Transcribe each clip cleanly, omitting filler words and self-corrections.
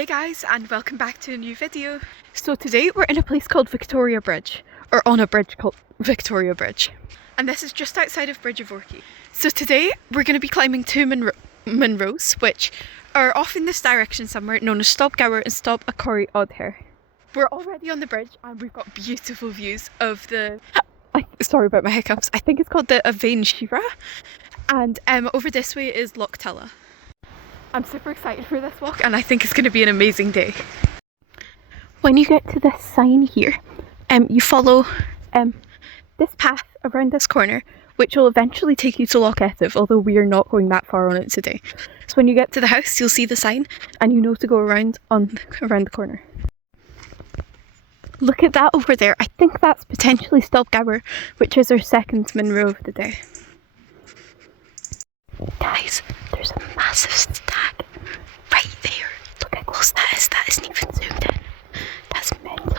Hey guys, and welcome back to a new video. So today we're in a place called Victoria Bridge, or on a bridge called Victoria Bridge. And this is just outside of Bridge of Orchy. So today we're going to be climbing two Munros, which are off in this direction somewhere, known as STOB GHABHAR and STOB ODHAIR. We're already on the bridge and we've got beautiful views of the... sorry about my hiccups. I think it's called the AONACH. And over this way is Loch Tulla. I'm super excited for this walk and I think it's going to be an amazing day. When you get to this sign here, you follow this path around this corner, which will eventually take you to Loch Etive, although we are not going that far on it today. So when you get to the house, you'll see the sign and you know to go around the corner. Look at that over there. I think that's potentially STOB GHABHAR, which is our second Munro of the day. Guys, there's a massive stag right there. Look how close that is. That isn't even zoomed in. That's mental.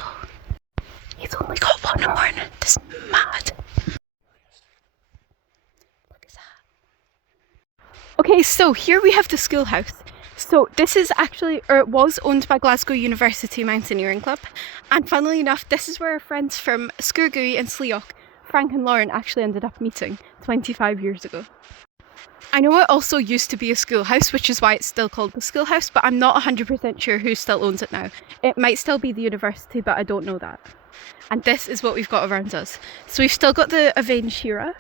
He's only got one horn. That's mad. Look at that. Okay, so here we have the schoolhouse. So this is actually, or it was owned by Glasgow University Mountaineering Club. And funnily enough, this is where our friends from Skurgui and Sleoch, Frank and Lauren, actually ended up meeting 25 years ago. I know it also used to be a schoolhouse, which is why it's still called the schoolhouse, but I'm not 100% sure who still owns it now. It might still be the university, but I don't know that. And this is what we've got around us. So we've still got the AONACH,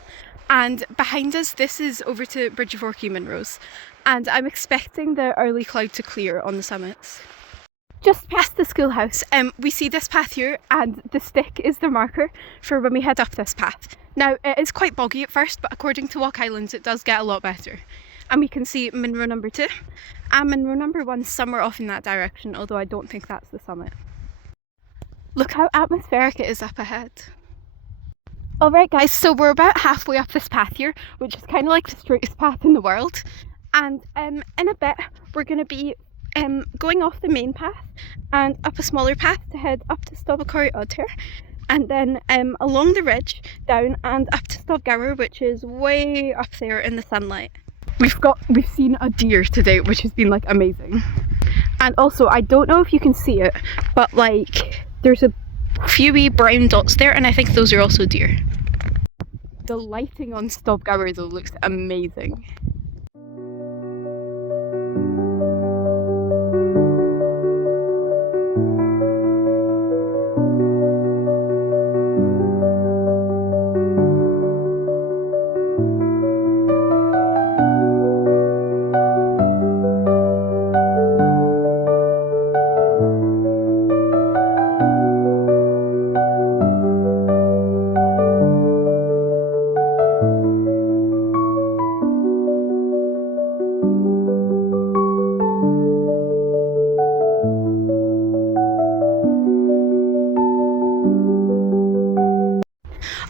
and behind us, this is over to Bridge of Orchy Munros. And I'm expecting the early cloud to clear on the summits. Just past the schoolhouse, we see this path here, and the stick is the marker for when we head up this path. Now, it is quite boggy at first, but according to Walk Islands, it does get a lot better. And we can see Munro number 2 and Munro number 1 somewhere off in that direction, although I don't think that's the summit. Look how atmospheric it is up ahead. Alright guys, so we're about halfway up this path here, which is kind of like the straightest path in the world. And in a bit, we're going to be going off the main path and up a smaller path to head up to STOB ODHAIR. And then along the ridge, down and up to STOB GHABHAR, which is way up there in the sunlight. We've seen a deer today, which has been like amazing. And also, I don't know if you can see it, but like there's a few wee brown dots there, and I think those are also deer. The lighting on STOB GHABHAR though looks amazing.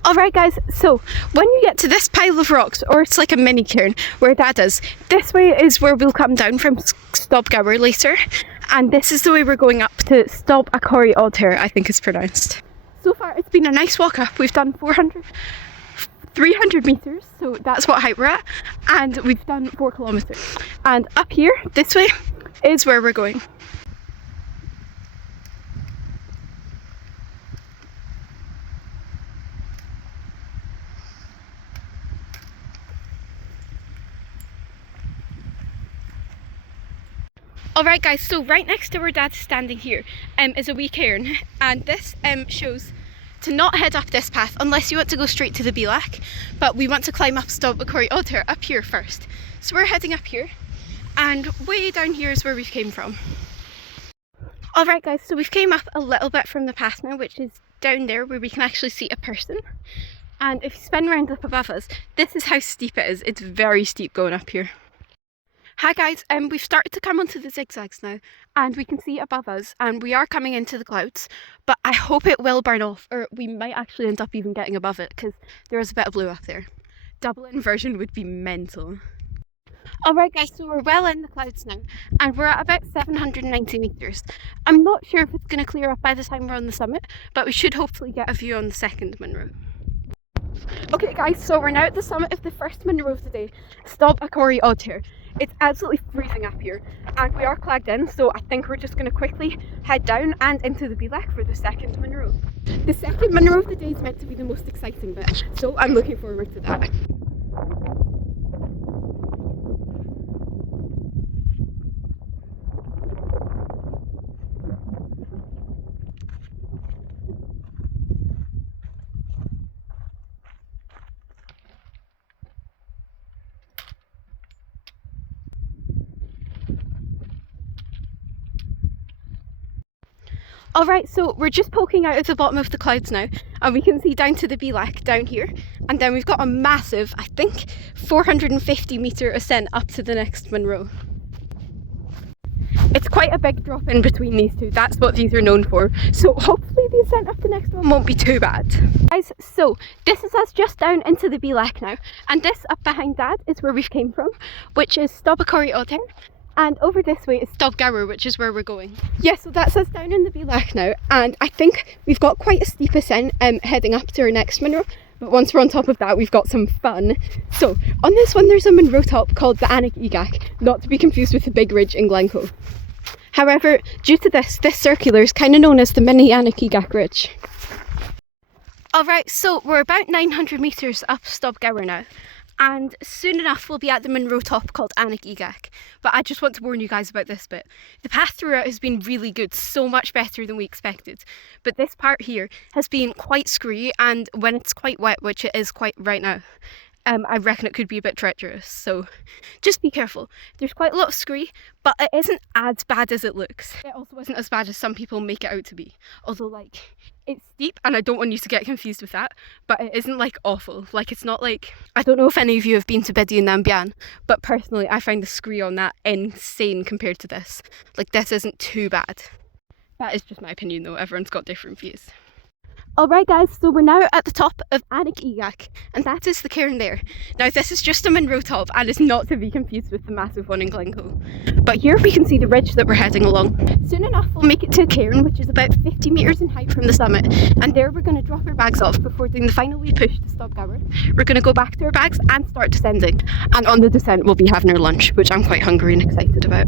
Alright guys, so when you get to this pile of rocks, or it's like a mini cairn where that is, this way is where we'll come down from STOB GHABHAR later, and this is the way we're going up to STOB ODHAIR, I think it's pronounced. So far it's been a nice walk up. We've done 300 metres, so that's what height we're at, and we've done 4 kilometres. And up here, this way, is where we're going. Alright guys, so right next to where Dad's standing here is a wee cairn, and this shows to not head up this path unless you want to go straight to the Bealach, but we want to climb up STOB ODHAIR up here first. So we're heading up here, and way down here is where we came from. Alright guys, so we've came up a little bit from the path now, which is down there where we can actually see a person. And if you spin around up above us, this is how steep it is. It's very steep going up here. Hi guys, we've started to come onto the zigzags now, and we can see above us, and we are coming into the clouds, but I hope it will burn off, or we might actually end up even getting above it, because there is a bit of blue up there. Double inversion would be mental. Alright guys, so we're well in the clouds now, and we're at about 790 metres. I'm not sure if it's going to clear up by the time we're on the summit, but we should hopefully get a view on the second Munro. Okay guys, so we're now at the summit of the first Munro of the day, STOB ODHAIR. It's absolutely freezing up here and we are clagged in, so I think we're just going to quickly head down and into the Bealach for the second Munro. The second Munro of the day is meant to be the most exciting bit, so I'm looking forward to that. Alright, so we're just poking out of the bottom of the clouds now and we can see down to the Bealach down here, and then we've got a massive, I think 450 metre ascent up to the next Munro. It's quite a big drop in between these two, that's what these are known for, so hopefully the ascent up the next one won't be too bad. Guys, so this is us just down into the Bealach now, and this up behind Dad is where we've came from, which is STOB ODHAIR. And over this way is STOB GHABHAR, which is where we're going. Yeah, so that's us down in the Bealach now, and I think we've got quite a steep ascent heading up to our next Munro, but once we're on top of that we've got some fun. So on this one there's a Munro top called the EAGACH, not to be confused with the big ridge in Glencoe. However, due to this circular is kind of known as the mini EAGACH ridge. Alright, so we're about 900 metres up STOB GHABHAR now, and soon enough we'll be at the Munro top called EAGACH. But I just want to warn you guys about this bit. The path throughout has been really good, so much better than we expected. But this part here has been quite screwy, and when it's quite wet, which it is quite right now, I reckon it could be a bit treacherous, so just be careful. There's quite a lot of scree, but it isn't as bad as it looks. It also isn't as bad as some people make it out to be. Although, like, it's steep, and I don't want you to get confused with that, but it isn't, like, awful. Like, it's not like... I don't know if any of you have been to Bidi and Nambian, but personally, I find the scree on that insane compared to this. Like, this isn't too bad. That is just my opinion, though. Everyone's got different views. Alright guys, so we're now at the top of EAGACH, and that is the cairn there. Now this is just a Munro top and is not to be confused with the massive one in Glencoe. But here we can see the ridge that we're heading along. Soon enough we'll make it to a cairn which is about 50 metres in height from the summit, and there we're going to drop our bags off before doing the final wee push to STOB GHABHAR. We're going to go back to our bags and start descending, and on the descent we'll be having our lunch, which I'm quite hungry and excited about.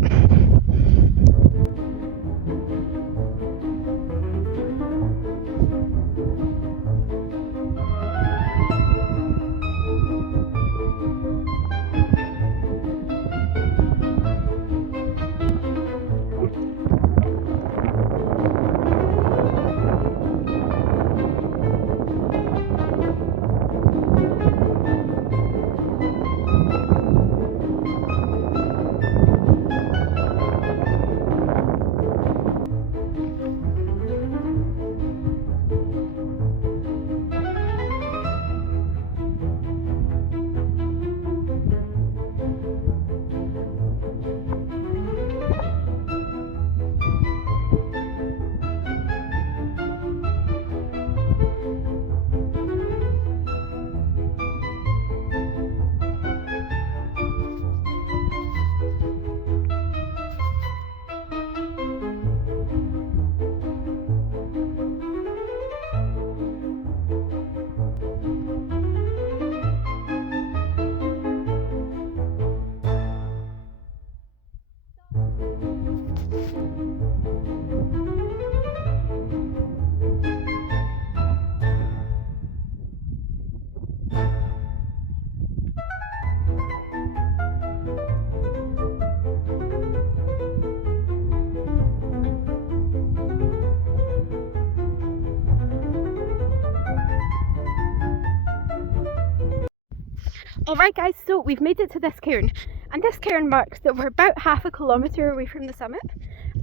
Alright guys, so we've made it to this cairn, and this cairn marks that we're about half a kilometre away from the summit,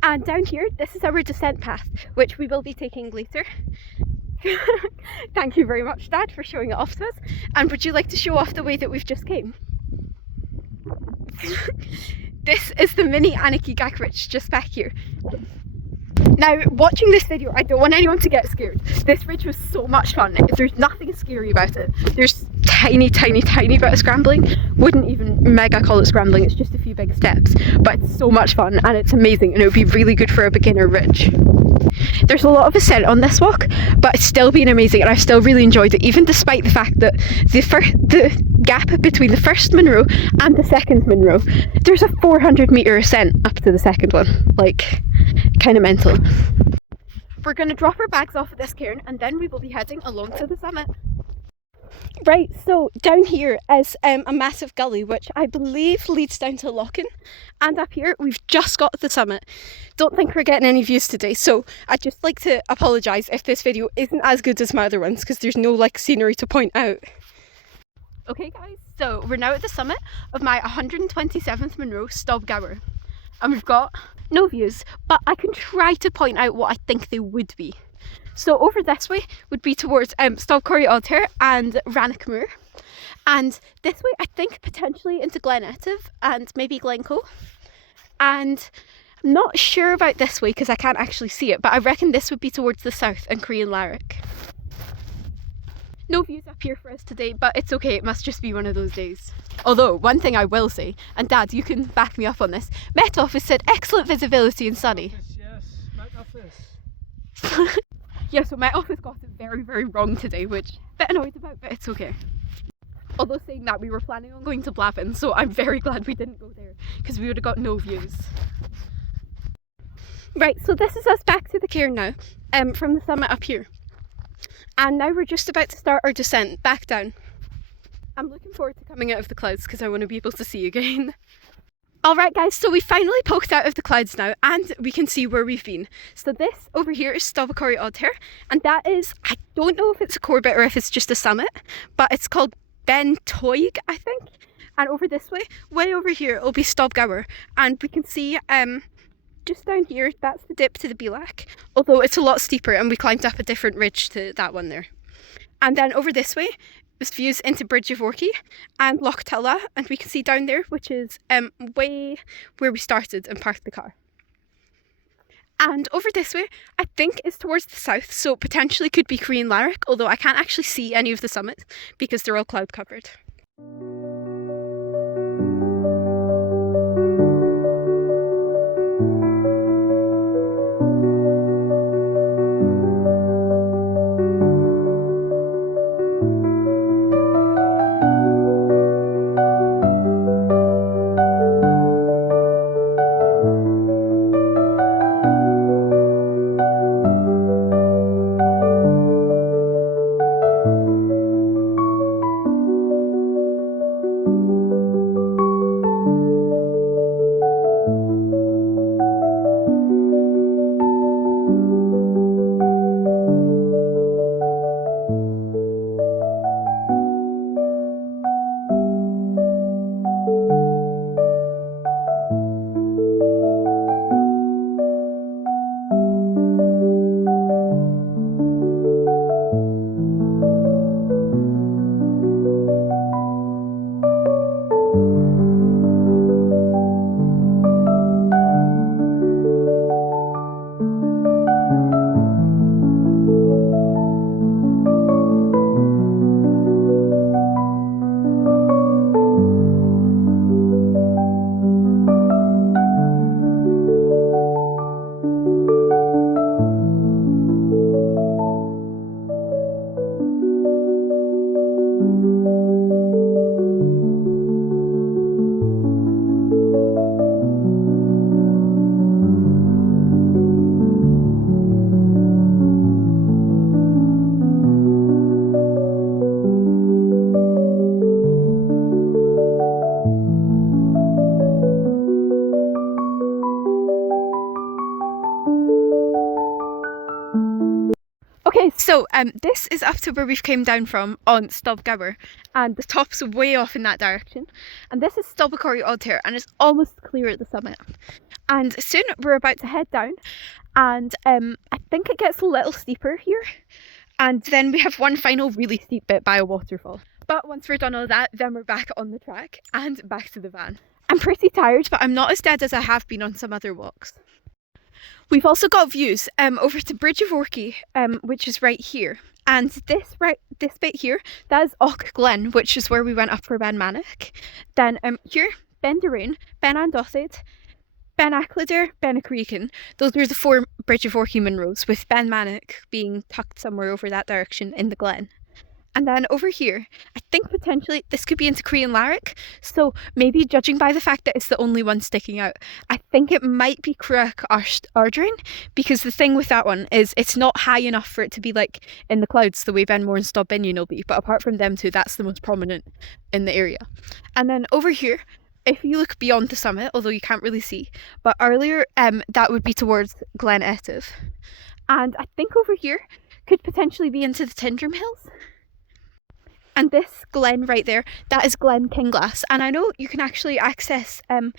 and down here this is our descent path, which we will be taking later. Thank you very much Dad for showing it off to us, and would you like to show off the way that we've just came? This is the mini EAGACH ridge just back here. Now, watching this video, I don't want anyone to get scared. This ridge was so much fun. There's nothing scary about it. There's tiny bit of scrambling. Wouldn't even mega call it scrambling, it's just a few big steps. But it's so much fun and it's amazing, and it would be really good for a beginner ridge. There's a lot of ascent on this walk, but it's still been amazing, and I've still really enjoyed it, even despite the fact that the gap between the first Munro and the second Munro, there's a 400-metre ascent up to the second one. Like, kind of mental. We're going to drop our bags off at this cairn, and then we will be heading along to the summit. Right, so down here is a massive gully which I believe leads down to Loughin, and up here we've just got to the summit. Don't think we're getting any views today, so I'd just like to apologise if this video isn't as good as my other ones, because there's no like scenery to point out. Okay guys, so we're now at the summit of my 127th Munro, STOB GHABHAR, and we've got no views, but I can try to point out what I think they would be. So over this way would be towards STOB ODHAIR and Rannoch, and this way I think potentially into Glen Etive and maybe Glencoe, and I'm not sure about this way because I can't actually see it, but I reckon this would be towards the south and Crean Larrick. No views up here for us today, but it's okay, it must just be one of those days. Although, one thing I will say, and Dad, you can back me up on this, Met Office said excellent visibility and sunny. Yes, Met Office. Yeah, so Met Office got it very, very wrong today, which I'm a bit annoyed about, but it's okay. Although saying that, we were planning on going to Blavin, so I'm very glad we didn't go there, because we would have got no views. Right, so this is us back to the cairn now, from the summit up here. And now we're just about to start our descent back down. I'm looking forward to coming out of the clouds because I want to be able to see again. Alright guys, so we finally poked out of the clouds now and we can see where we've been. So this over here is STOB ODHAIR, and that is, I don't know if it's a core bit or if it's just a summit, but it's called Ben Toig, I think. And over this way over here, it'll be STOB GHABHAR, and we can see just down here, that's the dip to the Bielach, although it's a lot steeper and we climbed up a different ridge to that one there. And then over this way is views into Bridge of Orkney and Loch Tulla, and we can see down there, which is way where we started and parked the car. And over this way, I think is towards the south, so potentially could be Crean Larrick, although I can't actually see any of the summits because they're all cloud covered. Okay, so this is up to where we've came down from on STOB GHABHAR, and the top's way off in that direction. And this is STOB ODHAIR, and it's almost clear at the summit. And soon we're about to head down, and I think it gets a little steeper here. And then we have one final really steep bit by a waterfall. But once we're done all that, then we're back on the track and back to the van. I'm pretty tired, but I'm not as dead as I have been on some other walks. We've also got views over to Bridge of Orkney, which is right here. And this bit here, that is Och Glen, which is where we went up for Ben Mannoch. Then here, Ben Durain, Ben Andosid, Ben Aclader, Ben Creakin, those are the 4 Bridge of Orchy Munros, with Ben Manick being tucked somewhere over that direction in the glen. And then over here, I think potentially this could be into Crean Larrick, so maybe judging by the fact that it's the only one sticking out, I think it might be Cruach Ardrin, because the thing with that one is it's not high enough for it to be like in the clouds the way Benmore and Stob Binion will be, but apart from them two, that's the most prominent in the area. And then over here, if you look beyond the summit, although you can't really see, but earlier that would be towards Glen Etive. And I think over here could potentially be into the Tyndrum Hills. And this glen right there, that is Glen Kinglass. And I know you can actually access Ben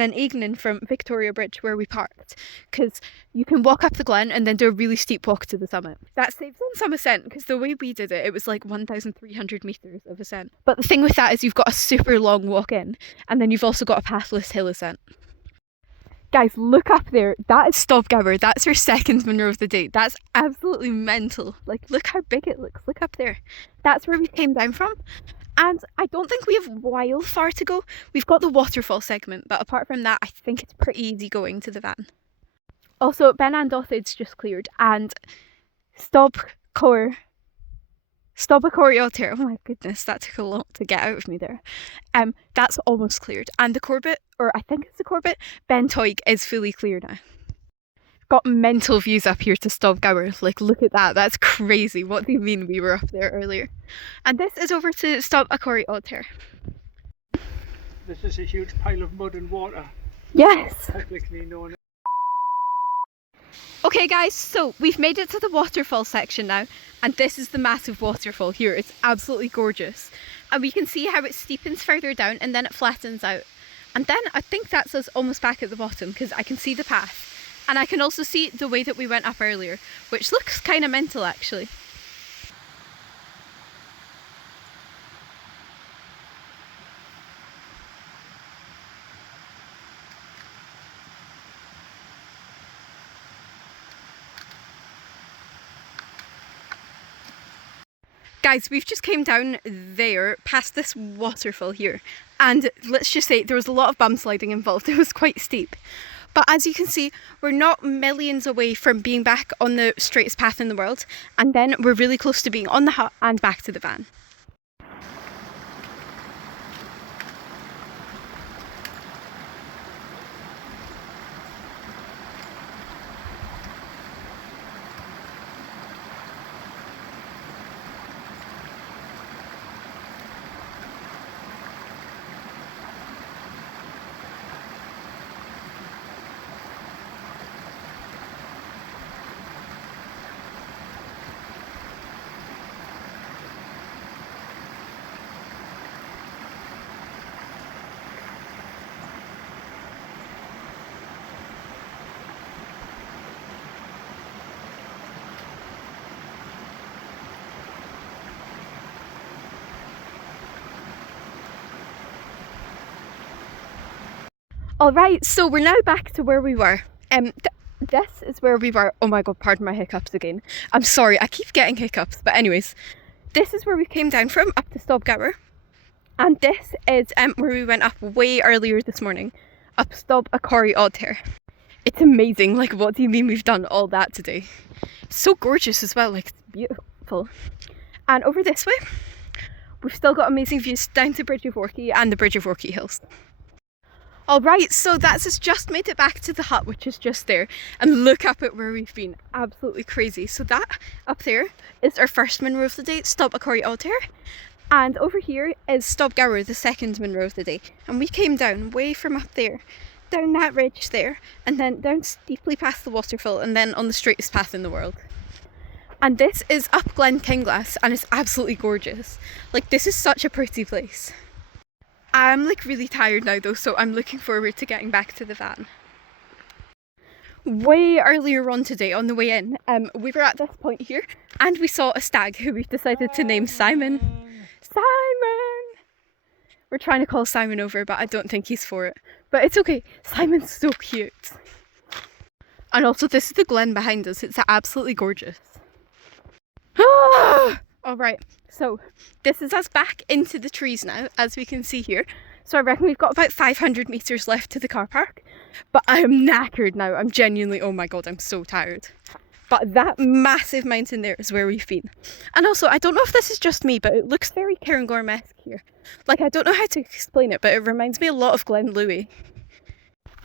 and Eagnan from Victoria Bridge where we parked, because you can walk up the glen and then do a really steep walk to the summit. That saves on some ascent, because the way we did it, it was like 1,300 metres of ascent. But the thing with that is you've got a super long walk in, and then you've also got a pathless hill ascent. Guys, look up there. That is STOB GHABHAR. That's our second Munro of the day. That's absolutely mental. Like, look how big it looks. Look up there. That's where we came down from. And I don't think we have wild far to go. We've got the waterfall segment, but apart from that, I think it's pretty easy going to the van. Also, Ben Andothid's just cleared, and STOB COIRE. STOB AONACH. Oh my goodness, that took a lot to get out of me there. That's almost cleared. And the Corbett, or I think it's the Corbett, Ben Toig is fully clear now. Got mental views up here to STOB GHABHAR. Like, look at that. That's crazy. What do you mean we were up there earlier? And this is over to STOB AONACH. This is a huge pile of mud and water. Yes. Technically known. Okay guys, so we've made it to the waterfall section now, and this is the massive waterfall here. It's absolutely gorgeous. And we can see how it steepens further down and then it flattens out. And then I think that's us almost back at the bottom, because I can see the path. And I can also see the way that we went up earlier, which looks kind of mental actually. Guys, we've just came down there past this waterfall here, and let's just say there was a lot of bum sliding involved. It was quite steep. But as you can see, we're not millions away from being back on the straightest path in the world, and then we're really close to being on the hut and back to the van. Alright, so we're now back to where we were. This is where we were. Oh my god, pardon my hiccups again. I'm sorry, I keep getting hiccups. But anyways, this is where we came down from, up to STOB GHABHAR. And this is where we went up way earlier this morning, up STOB AONACH. It's amazing. Like, what do you mean we've done all that today? It's so gorgeous as well, like, it's beautiful. And over this way, we've still got amazing views down to Bridge of Orchy and the Bridge of Orchy Hills. Alright, so that's us just made it back to the hut, which is just there. And look up at where we've been. Absolutely crazy. So that up there is our first Munro of the day, STOB AONACH. And over here is STOB GHABHAR, the second Munro of the day. And we came down way from up there, down that ridge there, and then down steeply past the waterfall, and then on the straightest path in the world. And this is up Glen Kinglass, and it's absolutely gorgeous. Like, this is such a pretty place. I'm like really tired now though, so I'm looking forward to getting back to the van. Way earlier on today, on the way in, we were at this point here and we saw a stag who we've decided to name Simon. Simon! We're trying to call Simon over, but I don't think he's for it. But it's okay, Simon's so cute. And also this is the glen behind us, it's absolutely gorgeous. Alright, so this is us back into the trees now, as we can see here. So I reckon we've got about 500 metres left to the car park. but I am knackered now. I'm genuinely, oh my god, I'm so tired. But that massive mountain there is where we've been. And also, I don't know if this is just me, but it looks very Cairngorm-esque here. Like, I don't know how to explain it, but it reminds me a lot of Glen Louis.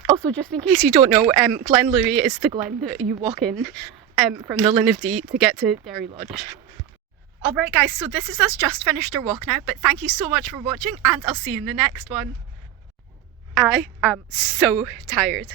Also, just in case you don't know, Glen Louis is the glen that you walk in from the Linn of Dee to get to Derry Lodge. Alright guys, so this is us just finished our walk now, but thank you so much for watching and I'll see you in the next one. I am so tired.